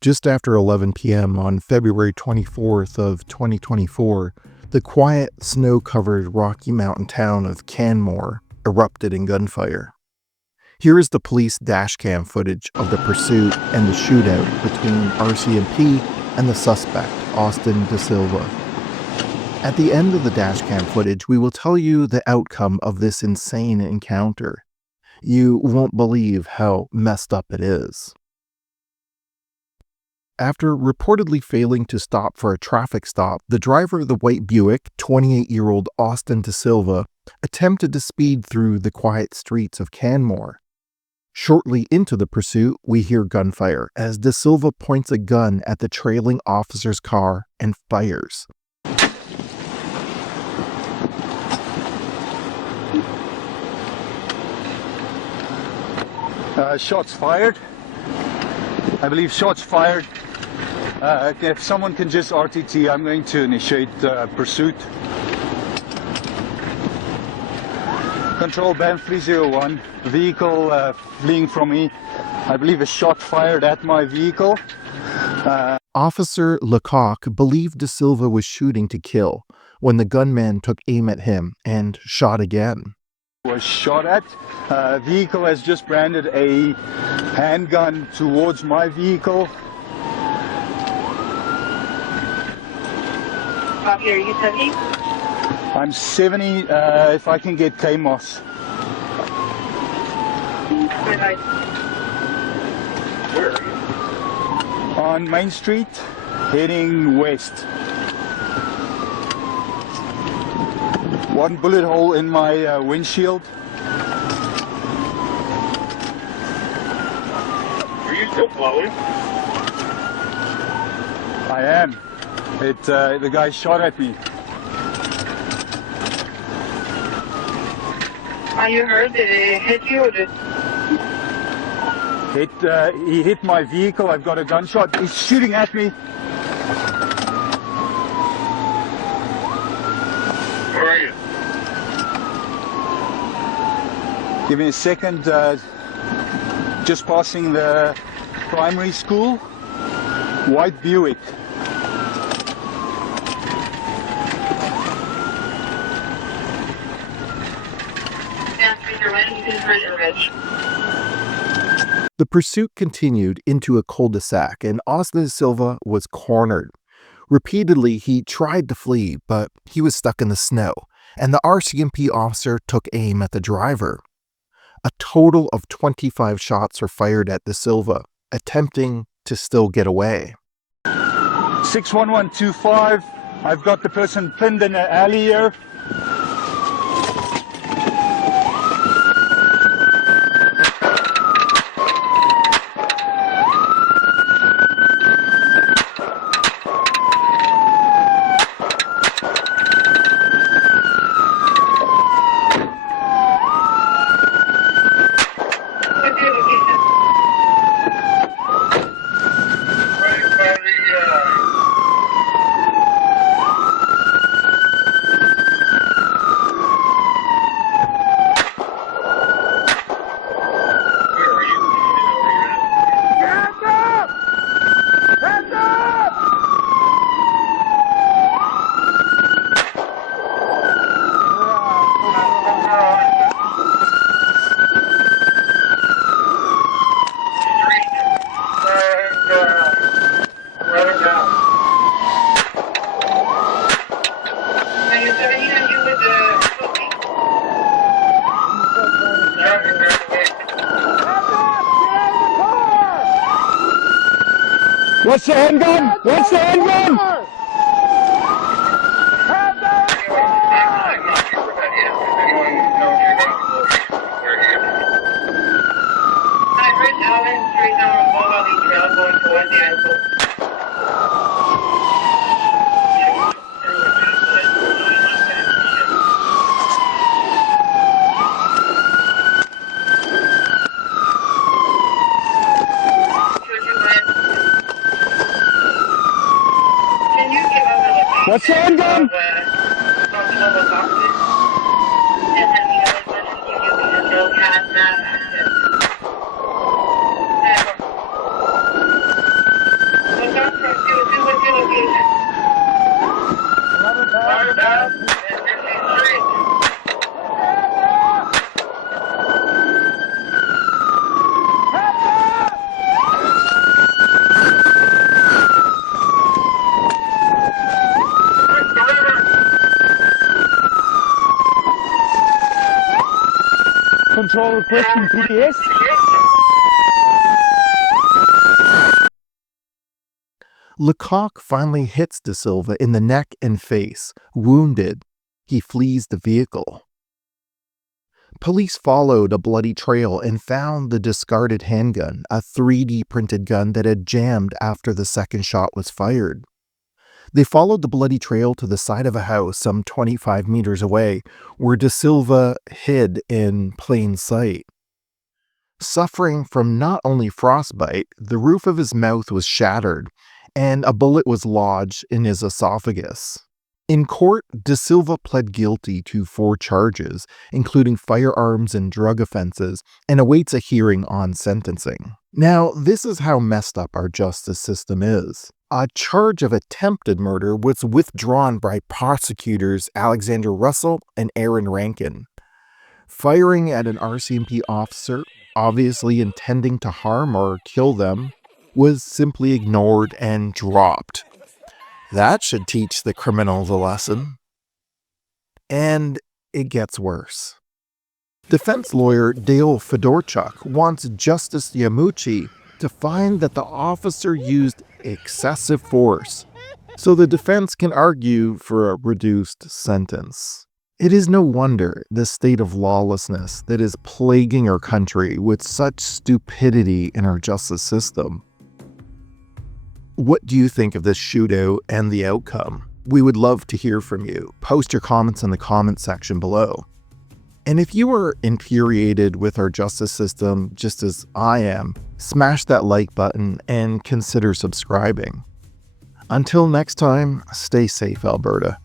Just after 11 p.m. on February 24th of 2024, the quiet, snow-covered Rocky Mountain town of Canmore erupted in gunfire. Here is the police dashcam footage of the pursuit and the shootout between RCMP and the suspect, Austin Desylva. At the end of the dashcam footage, we will tell you the outcome of this insane encounter. You won't believe how messed up it is. After reportedly failing to stop for a traffic stop, the driver of the white Buick, 28-year-old Austin Desylva, attempted to speed through the quiet streets of Canmore. Shortly into the pursuit, we hear gunfire as Desylva points a gun at the trailing officer's car and fires. Shots fired. I believe shots fired. If someone can just RTT, I'm going to initiate pursuit. Control band 301. Vehicle fleeing from me. I believe a shot fired at my vehicle. Officer Lecoq believed Desylva was shooting to kill when the gunman took aim at him and shot again. Was shot at. Vehicle has just branded a handgun towards my vehicle. Copy, are you 70? I'm 70, if I can get KMOS. Where are you? On Main Street, heading west. One bullet hole in my windshield. Are you still flowing? I am. The guy shot at me. You heard? Did it hit you or just... He hit my vehicle. I've got a gunshot. He's shooting at me. Where are you? Give me a second. Just passing the primary school. White Buick. The pursuit continued into a cul-de-sac, and Austin Desylva was cornered. Repeatedly, he tried to flee, but he was stuck in the snow, and the RCMP officer took aim at the driver. A total of 25 shots were fired at Desylva, attempting to still get away. 61125. I've got the person pinned in the alley here. What's the handgun? What's the handgun? What's the handgun? control requesting PDS. Lecoq finally hits Desylva in the neck and face. Wounded, he flees the vehicle. Police followed a bloody trail and found the discarded handgun, a 3D printed gun that had jammed after the second shot was fired. They followed the bloody trail to the side of a house some 25 meters away, where Desylva hid in plain sight. Suffering from not only frostbite, the roof of his mouth was shattered, and a bullet was lodged in his esophagus. In court, Desylva pled guilty to 4 charges, including firearms and drug offenses, and awaits a hearing on sentencing. Now, this is how messed up our justice system is. A charge of attempted murder was withdrawn by prosecutors Alexander Russell and Aaron Rankin. Firing at an RCMP officer, obviously intending to harm or kill them, was simply ignored and dropped. That should teach the criminals a lesson. And it gets worse. Defense lawyer Dale Fedorchuk wants Justice Yamuchi to find that the officer used excessive force, so the defense can argue for a reduced sentence. It is no wonder the state of lawlessness that is plaguing our country with such stupidity in our justice system. What do you think of this shootout and the outcome? We would love to hear from you. Post your comments in the comment section below. And if you are infuriated with our justice system, just as I am, smash that like button and consider subscribing. Until next time, stay safe, Alberta.